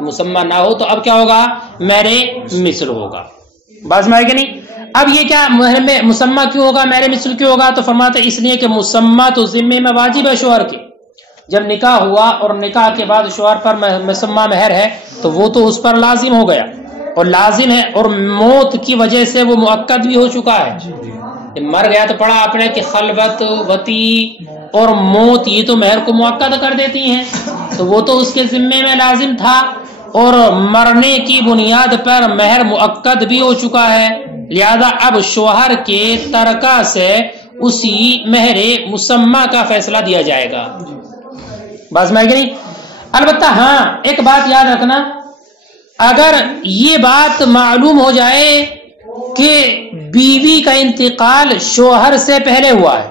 مسمہ نہ ہو تو اب کیا ہوگا؟ مہر مثل ہوگا. بات میں آئے گی نہیں؟ اب یہ کیا مسمہ کیوں ہوگا، مہر مثل کیوں ہوگا؟ تو فرماتے اس لیے کہ مسمہ تو ذمے میں واجب ہے شوہر کے. جب نکاح ہوا اور نکاح کے بعد شوہر پر مسمہ مہر ہے تو وہ تو اس پر لازم ہو گیا اور لازم ہے، اور موت کی وجہ سے وہ مؤکد بھی ہو چکا ہے. مر گیا تو پڑھا آپ نے کہ خلوت، وتی اور موت یہ تو مہر کو مؤکد کر دیتی ہیں، تو وہ تو اس کے ذمے میں لازم تھا اور مرنے کی بنیاد پر مہر مؤکد بھی ہو چکا ہے. لہذا اب شوہر کے ترکہ سے اسی مہر مسمہ کا فیصلہ دیا جائے گا. بس میں نہیں. البتہ ہاں ایک بات یاد رکھنا، اگر یہ بات معلوم ہو جائے کہ بیوی کا انتقال شوہر سے پہلے ہوا ہے،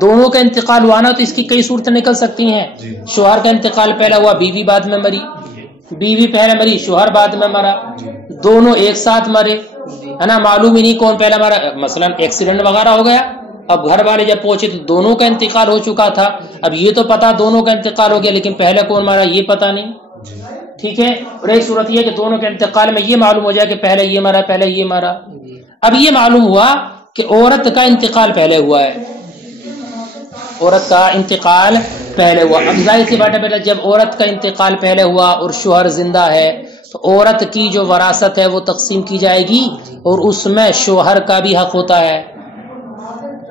دونوں کا انتقال ہوا نا تو اس کی کئی صورتیں نکل سکتی ہیں. شوہر کا انتقال پہلا ہوا، بیوی بعد میں مری، بیوی پہلے مری، شوہر بعد میں مرا، دونوں ایک ساتھ مرے، ہے نا، معلوم ہی نہیں کون پہلا مرا، مثلا ایکسیڈنٹ وغیرہ ہو گیا. اب گھر والے جب پہنچے تو دونوں کا انتقال ہو چکا تھا. اب یہ تو پتا دونوں کا انتقال ہو گیا لیکن پہلے کون مارا یہ پتا نہیں. ٹھیک ہے. اور ایک صورت یہ کہ دونوں کے انتقال میں یہ معلوم ہو جائے کہ پہلے یہ مارا پہلے یہ مارا. اب یہ معلوم ہوا کہ عورت کا انتقال پہلے ہوا ہے، عورت کا انتقال پہلے ہوا. اب ظاہر سی بات ہے جب عورت کا انتقال پہلے ہوا اور شوہر زندہ ہے تو عورت کی جو وراثت ہے وہ تقسیم کی جائے گی اور اس میں شوہر کا بھی حق ہوتا ہے.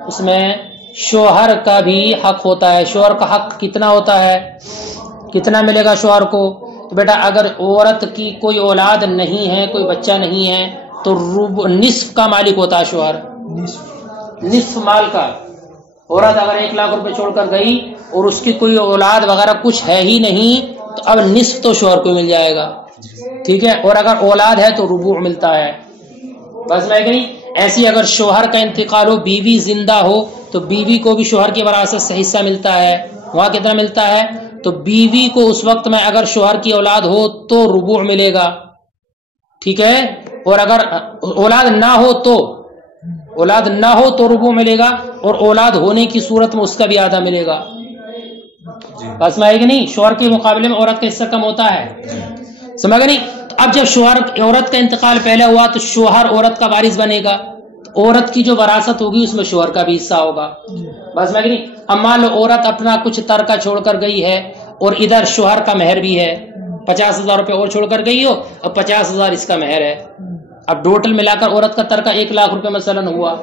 اس میں شوہر کا بھی حق ہوتا ہے. شوہر کا حق کتنا ہوتا ہے، کتنا ملے گا شوہر کو؟ تو بیٹا اگر عورت کی کوئی اولاد نہیں ہے، کوئی بچہ نہیں ہے تو نصف کا مالک ہوتا ہے شوہر، نصف مال کا. عورت اگر 1 لاکھ روپے چھوڑ کر گئی اور اس کی کوئی اولاد وغیرہ کچھ ہے ہی نہیں تو اب نصف تو شوہر کو مل جائے گا. ٹھیک ہے. اور اگر اولاد ہے تو ربوع ملتا ہے. بس میں گئی. ایسی اگر شوہر کا انتقال ہو، بیوی زندہ ہو تو بیوی کو بھی شوہر کی وراثت سے حصہ ملتا ہے. وہاں کتنا ملتا ہے؟ تو بیوی کو اس وقت میں اگر شوہر کی اولاد ہو تو ربوع ملے گا. ٹھیک ہے. اور اگر اولاد نہ ہو تو ربوع ملے گا، اور اولاد ہونے کی صورت میں اس کا بھی آدھا ملے گا. بس میں آئے گی نہیں. شوہر کے مقابلے میں عورت کا حصہ کم ہوتا ہے. سمجھ گئے نہیں. اب جب شوہر عورت کا انتقال پہلے ہوا تو شوہر عورت کا وارث بنے گا، تو عورت کی جو وراثت ہوگی اس میں شوہر کا بھی حصہ ہوگا. بس میں نہیں. اب مان لو عورت اپنا کچھ ترکہ چھوڑ کر گئی ہے اور ادھر شوہر کا مہر بھی ہے، 50,000 روپے اور چھوڑ کر گئی ہو اور 50,000 اس کا مہر ہے. اب ٹوٹل ملا کر عورت کا ترکہ 1 لاکھ روپے مثلا ہوا.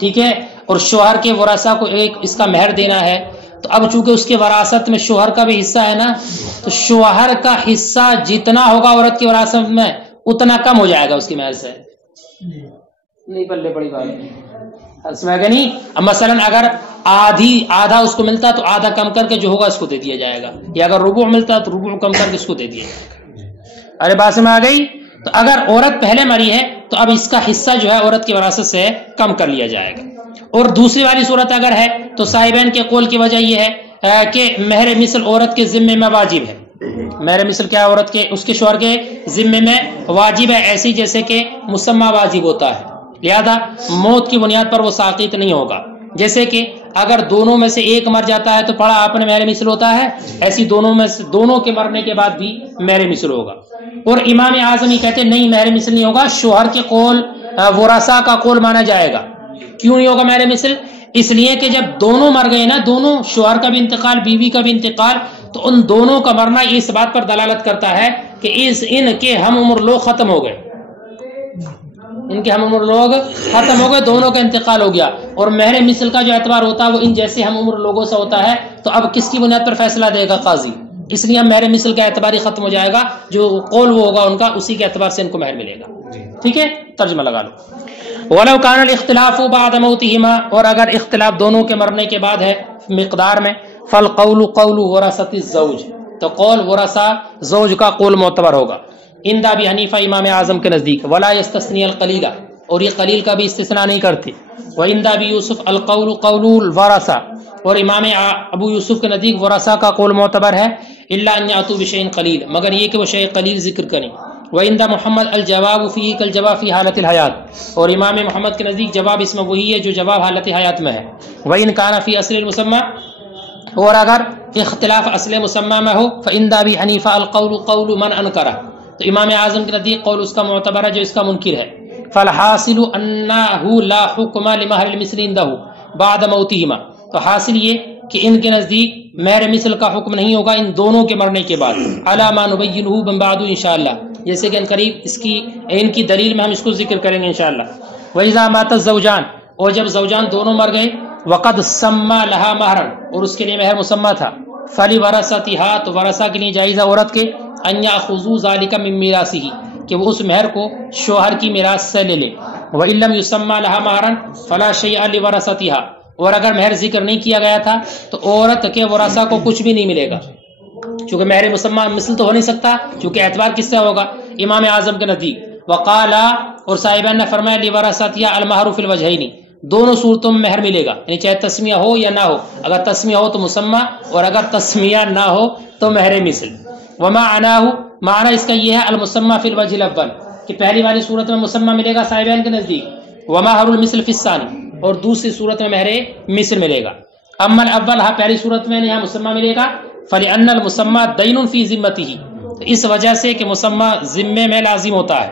ٹھیک ہے. اور شوہر کے ورثہ کو اس کا مہر دینا ہے، تو اب چونکہ اس کے وراثت میں شوہر کا بھی حصہ ہے نا، تو شوہر کا حصہ جتنا ہوگا عورت کی وراثت میں اتنا کم ہو جائے گا اس کی مہر سے. نہیں بلے بڑی بات ہے نہیں. اب مثلا اگر آدھا اس کو ملتا تو آدھا کم کر کے جو ہوگا اس کو دے دیا جائے گا، یا اگر ربوع ملتا تو ربوع کم کر کے اس کو دے دیا جائے گا. ارے بات میں آ گئی. تو اگر عورت پہلے مری ہے تو اب اس کا حصہ جو ہے عورت کی وراثت سے کم کر لیا جائے گا. اور دوسری والی صورت اگر ہے تو صاحبین کے قول کی وجہ یہ ہے کہ مہر مثل عورت کے ذمے میں واجب ہے. مہر مثل کیا عورت کے اس کے شوہر کے ذمے میں واجب ہے، ایسی جیسے کہ مسمہ واجب ہوتا ہے. لہذا موت کی بنیاد پر وہ ساقط نہیں ہوگا. جیسے کہ اگر دونوں میں سے ایک مر جاتا ہے تو پڑھا آپ نے مہر مثل ہوتا ہے، ایسی دونوں کے مرنے کے بعد بھی مہر مثل ہوگا. اور امام اعظم یہ کہتے ہیں نہیں مہر مثل نہیں ہوگا، شوہر کے قول ورثاء کا قول مانا جائے گا. کیوں نہیں ہوگا مہر مثل؟ اس لیے کہ جب دونوں مر گئے نا، دونوں شوہر کا بھی انتقال بیوی کا بھی انتقال، تو ان دونوں کا مرنا اس بات پر دلالت کرتا ہے کہ ان کے ہم عمر لوگ ختم ہو گئے، ان کے ہم عمر لوگ ختم ہو گئے، دونوں کا انتقال ہو گیا. اور مہر مثل کا جو اعتبار ہوتا ہے وہ ان جیسے ہم عمر لوگوں سے ہوتا ہے. تو اب کس کی بنیاد پر فیصلہ دے گا؟ قاضی. اس لیے مہر مثل کا اعتبار ہی ختم ہو جائے گا، جو قول وہ ہوگا ان کا اسی کے اعتبار سے ان کو مہر ملے گا. ٹھیک ہے. ترجمہ لگا لو. وَلَوْ كَانَ الْاخْتِلَافُ بَعْدَ مَوْتِهِمَا، اور اگر اختلاف دونوں کے مرنے کے بعد ہے مقدار میں، فَالْقَوْلُ قَوْلُ وَرَثَةِ الزَّوْجِ، تو قول ورثہ زوج کا قول معتبر ہوگا. عند ابی حنیفہ امام اعظم کے نزدیک. وَلَا يَسْتَثْنِي الْقَلِيلَ، اور یہ قلیل کا بھی استثناء نہیں کرتے. وَعِندَ ابی یوسف الْقَوْلُ قَوْلُ الْوَرَثَةِ، اور امام ابو یوسف کے نزدیک ورثہ کا قول معتبر ہے. الا ان یاتوا بشیء قلیل، مگر یہ کہ وہ شیء قلیل ذکر کریں. وعند محمد الجواب فيه كالجواب في حالت الحیات، اور امام محمد کے نزدیک جواب اس میں وہی ہے جو جواب حالت حیات میں ہے. وَإِنْ كَانَ فِي أَصْلِ الْمُسَمَّى، اور اگر اختلاف اصل مسمى میں ہو فعند ابی حنیفہ القول قول من انکرہ، تو امام اعظم کے نزدیک قول اس کا معتبر ہے جو اس کا منکر ہے. فالحاصل انہ لا حکم لمہر المثل عنده بعد موتہما، تو حاصل یہ کہ ان کے نزدیک مہر مثل کا حکم نہیں ہوگا ان دونوں کے مرنے کے بعد. علی ما نبینہ من بعد انشاءاللہ، جیسے کہ ان قریب ان کی دلیل میں ہم اس کو ذکر کریں گے انشاءاللہ. وَإِذَا مَاتَ الزَّوْجَانِ، اور جب زوجان دونوں مر گئے، وَقَدْ سَمَّى لَهَا مَهْرًا، اور اس کے لیے مہر مسمى تھا، فَلِوَرَثَتِهَا، تو ورثہ کے لیے جائز عورت کے، أَن يَأْخُذُوا ذَلِكَ مِن مِيرَاثِهِ، کہ وہ اس مہر کو شوہر کی میراث سے لے لے. وَإِن لَّمْ يُسَمَّى لَهَا مَهْرًا فَلَا شَيْءَ لِوَرَثَتِهَا، اور اگر مہر ذکر نہیں کیا گیا تھا تو عورت کے ورثہ کو کچھ بھی نہیں ملے گا، چونکہ مہر مسمى مثل تو ہو نہیں سکتا، چونکہ اعتبار کس سے ہوگا؟ امام اعظم کے نزدیک. وقالا، اور صاحبان نے فرمایا لورثتها المہر فی الوجہین، دونوں صورتوں میں مہر ملے گا، یعنی چاہے تسمیہ ہو یا نہ ہو، اگر تسمیہ ہو تو مسمى، اور اگر تسمیہ نہ ہو تو مہر مثل. وما عناہ، معنی اس کا یہ ہے المسمى فی الوجہ الاول، کہ پہلی والی صورت میں مسمى ملے گا صاحبان کے نزدیک، ومہر المثل فی الثانی، اور دوسری صورت میں مہر مثل ملے گا. اما الاول، ہاں پہلی صورت میں یہاں مسمى ملے گا، فلأن المسمى دین فی ذمتہ، اس وجہ سے کہ مسمى ذمے میں لازم ہوتا ہے.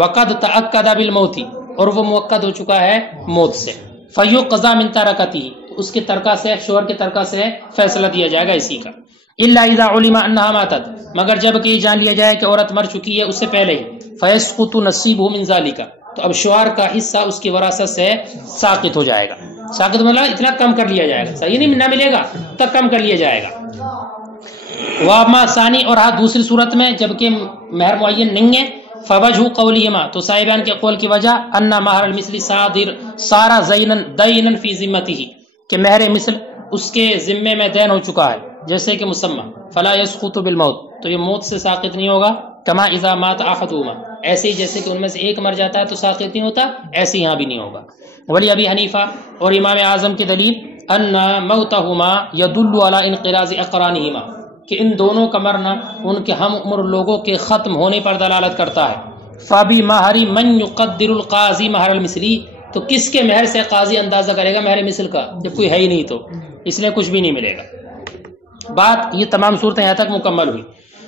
وقد تأکد بالموت، اور وہ مؤکد ہو چکا ہے موت سے. فیقضی من ترکتہ، تو اس کے ترکہ سے، شوہر کے ترکہ سے فیصلہ دیا جائے گا اسی کا. الا اذا علم انها ماتت، مگر جب کہ یہ جان لیا جائے کہ عورت مر چکی ہے اس سے پہلے ہی. فیسقط نصیبہ من ذلک، تو اب شوہر کا حصہ اس کی وراثت سے ساقط ہو جائے گا. ساقط مطلب اتنا کم کر لیا جائے گا، صحیح نہیں نہ ملے گا تب کم کر لیا جائے گا. واما ثانی، اور ہاں دوسری صورت میں جبکہ مہر معین نہیں ہے، فوجہ قولہما، تو صاحبان کے قول کی وجہ ان مہر المثل صار دینا فی ذمتہ، کہ مہر مثل اس کے ذمے میں دین ہو چکا ہے جیسے کہ مسمى. فلا یسقط بالموت، تو یہ موت سے ساقط نہیں ہوگا. کما اذا مات احدہما، ایسے ہی جیسے کہ ان میں سے ایک مر جاتا ہے تو ساقط نہیں ہوتا، ایسے یہاں بھی نہیں ہوگا. ولی ابی حنیفہ، اور امام اعظم کی دلیل ان موتہما یدل علی انقراض اقرانہما، کہ ان دونوں کا مرنا ان کے ہم عمر لوگوں کے ختم ہونے پر دلالت کرتا ہے. فابی مہری من یقدر القاضی مہر المثلی، تو کس کے مہر سے قاضی اندازہ کرے گا مہر مثل کا، جب کوئی ہے ہی نہیں تو اس لیے کچھ بھی نہیں ملے گا. بات یہ تمام صورتیں یہاں تک مکمل ہوئی.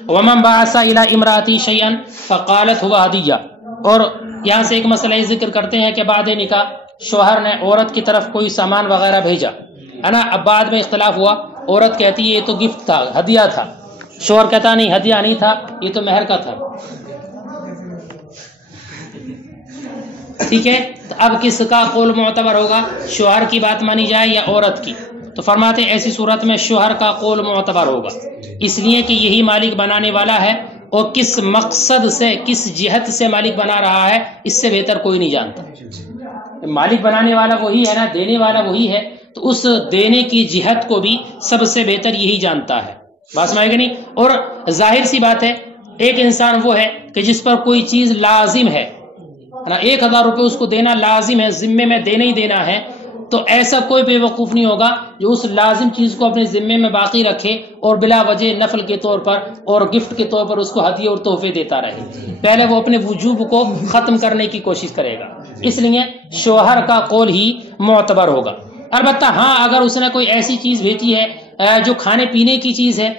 ومن بعث الى امراتی شیئا فقالت هو ہدیہ، اور یہاں سے ایک مسئلہ ذکر کرتے ہیں کہ بعد نکاح شوہر نے عورت کی طرف کوئی سامان وغیرہ بھیجا ہے نا، اب بعد میں اختلاف ہوا، عورت کہتی ہے یہ تو گفٹ تھا، ہدیہ تھا، شوہر کہتا نہیں ہدیہ نہیں تھا، یہ تو مہر کا تھا. ٹھیک ہے، تو اب کس کا قول معتبر ہوگا؟ شوہر کی بات مانی جائے یا عورت کی؟ تو فرماتے ہیں ایسی صورت میں شوہر کا قول معتبر ہوگا، اس لیے کہ یہی مالک بنانے والا ہے، اور کس مقصد سے، کس جہت سے مالک بنا رہا ہے اس سے بہتر کوئی نہیں جانتا. مالک بنانے والا وہی ہے نا، دینے والا وہی ہے، تو اس دینے کی جہت کو بھی سب سے بہتر یہی جانتا ہے. بات سمجھے گا نہیں؟ اور ظاہر سی بات ہے، ایک انسان وہ ہے کہ جس پر کوئی چیز لازم ہے نا، 1000 روپے اس کو دینا لازم ہے، ذمے میں دینا ہی دینا ہے، تو ایسا کوئی بے وقوف نہیں ہوگا جو اس لازم چیز کو اپنے ذمے میں باقی رکھے اور بلا وجہ نفل کے طور پر اور گفٹ کے طور پر اس کو ہدیے اور تحفے دیتا رہے. پہلے وہ اپنے وجوب کو ختم کرنے کی کوشش کرے گا، اس لیے شوہر کا قول ہی معتبر ہوگا. البتہ ہاں اگر اس نے کوئی ایسی چیز بھیجی ہے جو کھانے پینے کی چیز ہے،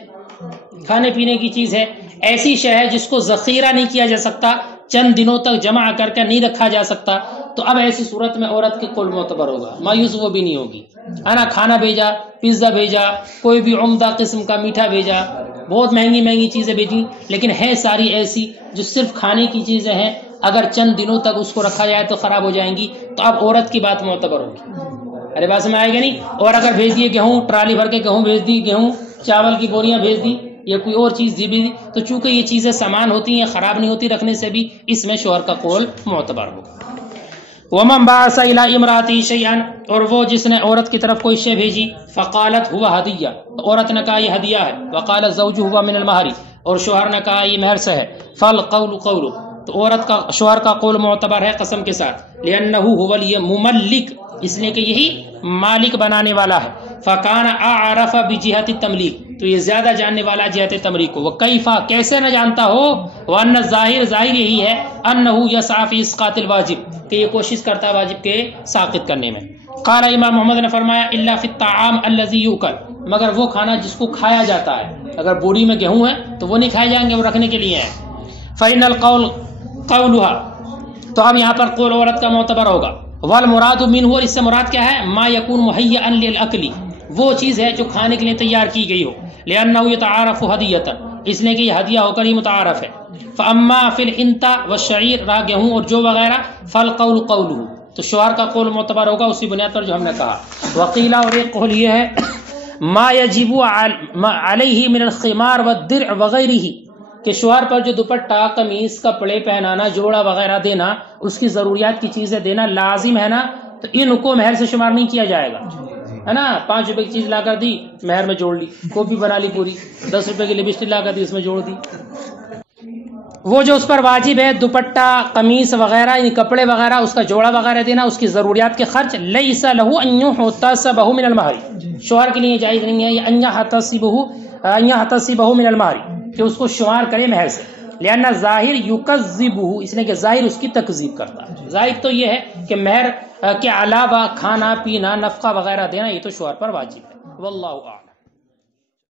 کھانے پینے کی چیز ہے، ایسی شے ہے جس کو ذخیرہ نہیں کیا جا سکتا، چند دنوں تک جمع کر کے نہیں رکھا جا سکتا، تو اب ایسی صورت میں عورت کے قول معتبر ہوگا، مایوس وہ بھی نہیں ہوگی. نا کھانا بھیجا، پیزا بھیجا، کوئی بھی عمدہ قسم کا میٹھا بھیجا، بہت مہنگی مہنگی چیزیں بھیجی، لیکن ہے ساری ایسی جو صرف کھانے کی چیزیں ہیں، اگر چند دنوں تک اس کو رکھا جائے تو خراب ہو جائیں گی، تو اب عورت کی بات معتبر ہوگی. ارے بات میں آئے گا نہیں؟ اور اگر بھیج دیے گیہوں، ٹرالی بھر کے گیہوں بھیج دی، گیہوں چاول کی بوریاں بھیج دی، یا کوئی اور چیز دی بھی، تو چونکہ یہ چیزیں سامان ہوتی ہیں، خراب نہیں ہوتی رکھنے سے بھی، اس میں شوہر کا قول معتبر ہوگا. ومن بعث الى امراتی شیئا، اور وہ جس نے عورت کی طرف کوئی شے بھیجی، فقالت هو ہدیہ، عورت نے کہا یہ ہدیہ ہے، وقال الزوج هو من المہر، اور شوہر نے کہا یہ مہر سے ہے، فالقول قول، تو عورت کا شوہر کا قول معتبر ہے قسم کے ساتھ، لانه هو المملک، اس لیے کہ یہی مالک بنانے والا ہے، فکان اعرف بجہت التملیک، تو یہ زیادہ جاننے والا جہت تملیک کو، وکیفا کیسے نہ جانتا ہو، وان الظاہر ظاہر یہی ہے، انہ یسعی فی اسقاط الواجب کہ یہ کوشش کرتا ہے واجب کے ساقط کرنے میں۔ قال امام محمد نے فرمایا الا فی الطعام الذی یؤکل، مگر وہ کھانا جس کو کھایا جاتا ہے، اگر بوری میں گیہوں ہے تو وہ نہیں کھائے جائیں گے، وہ رکھنے کے لیے ہیں۔ فإن القول قولها، تو اب یہاں پر قول عورت کا معتبر ہوگا۔ والمراد منہ، اور اس سے مراد کیا ہے، ما یکون مہیئا للاکل، وہ چیز ہے جو کھانے کے لیے تیار کی گئی ہو، لأنہ یتعارف ہدیۃ، اس لیے کہ یہ ہدیہ ہو کر ہی متعارف ہے۔ فاما فی الحنطہ والشعیر، رہا گیہوں اور جو وغیرہ، فالقول قولہ، تو شوہر کا قول معتبر ہوگا اسی بنیاد پر جو ہم نے کہا۔ وقیلا، اور ایک قول یہ ہے، ما یجب علیہ من الخمار والدرع وغیرہ، کہ شوہر پر جو دوپٹہ، قمیص، کپڑے پہنانا، جوڑا وغیرہ دینا، اس کی ضروریات کی چیزیں دینا لازم ہے نا، تو ان کو مہر سے شمار نہیں کیا جائے گا، ہے نا۔ 5 روپے کی چیز لا کر دی، مہر میں جوڑ لی، کاپی بنا لی پوری، 10 روپے کی لپسٹک لا کر دی، اس میں جوڑ دی۔ وہ جو اس پر واجب ہے، دوپٹہ، قمیص وغیرہ، یعنی کپڑے وغیرہ، اس کا جوڑا وغیرہ دینا، اس کی ضروریات کے خرچ، لیس لہ ان یحتسبہ من المہر، شوہر کے لیے جائز نہیں ہے یہ ان یحتسبہ من المہر، کہ اس کو شمار کرے مہر سے، لأن ظاہر یکذبہ، اس لیے کہ ظاہر اس کی تکذیب کرتا ہے۔ ظاہر تو یہ ہے کہ مہر کے علاوہ کھانا پینا، نفقہ وغیرہ دینا یہ تو شوہر پر واجب ہے۔ واللہ اعلم۔